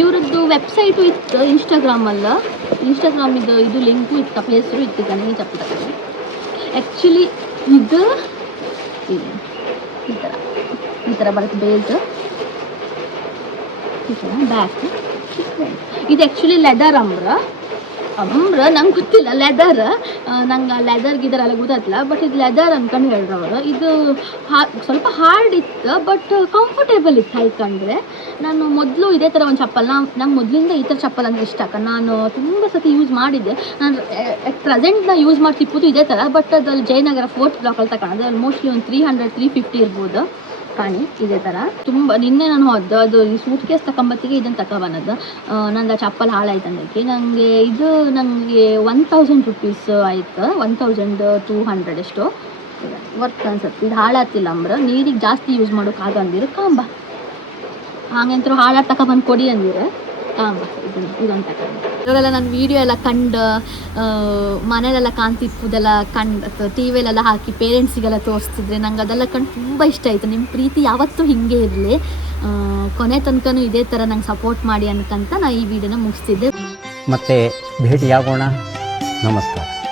ಇವ್ರದ್ದು ವೆಬ್ಸೈಟು ಇತ್ತು ಇನ್ಸ್ಟಾಗ್ರಾಮ್ ಇದು ಲಿಂಕು ಇತ್ತಪ್ಪ, ಹೆಸರು ಇತ್ತು. ಈ ಚಪ್ಪಲ್ ಆ್ಯಕ್ಚುಲಿ ಇದು ಈ ಥರ ಬರುತ್ತೆ ಬೇಸ್. ಈ ಥರ ಬ್ಯಾಕ್. ಇದು ಆ್ಯಕ್ಚುಲಿ ಲೆದರ್ ಅಂಬ್ರ. ಅಂಬ್ರ ನಂಗೆ ಗೊತ್ತಿಲ್ಲ ಲೆದರ್, ನಂಗೆ ಲೆದರ್ ಗಿದರ್ ಎಲ್ಲ ಗೊತ್ತಾಗ್ತಿಲ್ಲ, ಬಟ್ ಇದು ಲೆದರ್ ಅನ್ಕೊಂಡು ಹೇಳಿದ್ರು. ಇದು ಸ್ವಲ್ಪ ಹಾರ್ಡ್ ಇತ್ತು ಬಟ್ ಕಂಫರ್ಟೇಬಲ್ ಇತ್ತು ಹಾಯ್ಕೊಂಡ್ರೆ. ನಾನು ಮೊದಲು ಇದೇ ಥರ ಒಂದು ಚಪ್ಪಲ್, ನಂಗೆ ಮೊದಲಿಂದ ಈ ಥರ ಚಪ್ಪಲ್ ಅಂದರೆ ಇಷ್ಟ. ನಾನು ತುಂಬ ಸತಿ ಯೂಸ್ ಮಾಡಿದ್ದೆ. ನಾನು ಪ್ರೆಸೆಂಟ್ ನಾನು ಯೂಸ್ ಮಾಡ್ತಿಪ್ಪುದು ಇದೇ ಥರ, ಬಟ್ ಅದ್ರಲ್ಲಿ ಜಯನಗರ 4th ಬ್ಲಾಕಲ್ಲಿ ತಗೊಳ್ಳೋದು. ಅಲ್ಲಿ ಮೋಸ್ಟ್ಲಿ ಒಂದು 300-350 ಇರ್ಬೋದು ಕಾಣಿ ಇದೇ ಥರ. ತುಂಬ ನಿನ್ನೆ ನಾನು ಹೋದ್ದು, ಅದು ಈ ಸೂಟ್ ಕೇಸ್ ತಗೊಂಬತ್ತಿಗೆ ಇದನ್ನು ತಗೊಬನ್ನೋದು. ನಂಗೆ ಚಪ್ಪಲ್ ಹಾಳಾಯ್ತು ಅಂದಕ್ಕೆ ನನಗೆ 1000 ರೂಪೀಸ್ ಆಯ್ತು, 1200 ಎಷ್ಟೋ ವರ್ತ್ ಅನ್ಸುತ್ತೆ. ಇದು ಹಾಳಾಗ್ತಿಲ್ಲ ಅಂಬ್ರ, ನೀರಿಗೆ ಜಾಸ್ತಿ ಯೂಸ್ ಮಾಡೋಕ್ಕಾಗಂದಿರು ಕಾಂಬ ಹಾಗಂತರೂ ಹಾಳಾಗಿ ತಗೊಬಂದು ಕೊಡಿ ಅಂದಿರು ಕಾಂಬ ಇದೊಂದು ತಗೊಂಡು. ಇವರೆಲ್ಲ ನನ್ನ ವೀಡಿಯೋ ಎಲ್ಲ ಕಂಡು ಮನೇಲೆಲ್ಲ ಕಾಣ್ತಿಪ್ಪುದೆಲ್ಲ ಕಂಡು ಟಿ ವಿಲೆಲ್ಲ ಹಾಕಿ ಪೇರೆಂಟ್ಸಿಗೆಲ್ಲ ತೋರಿಸ್ತಿದ್ರೆ ನಂಗೆ ಅದೆಲ್ಲ ಕಂಡು ತುಂಬ ಇಷ್ಟ ಆಯಿತು. ನಿಮ್ಮ ಪ್ರೀತಿ ಯಾವತ್ತೂ ಹೀಗೆ ಇರಲಿ, ಕೊನೆ ತನಕನೂ ಇದೇ ಥರ ನಂಗೆ ಸಪೋರ್ಟ್ ಮಾಡಿ ಅನ್ಕಂತ ನಾನು ಈ ವಿಡಿಯೋನ ಮುಗಿಸ್ತಿದ್ದೆ. ಮತ್ತೆ ಭೇಟಿಯಾಗೋಣ. ನಮಸ್ಕಾರ.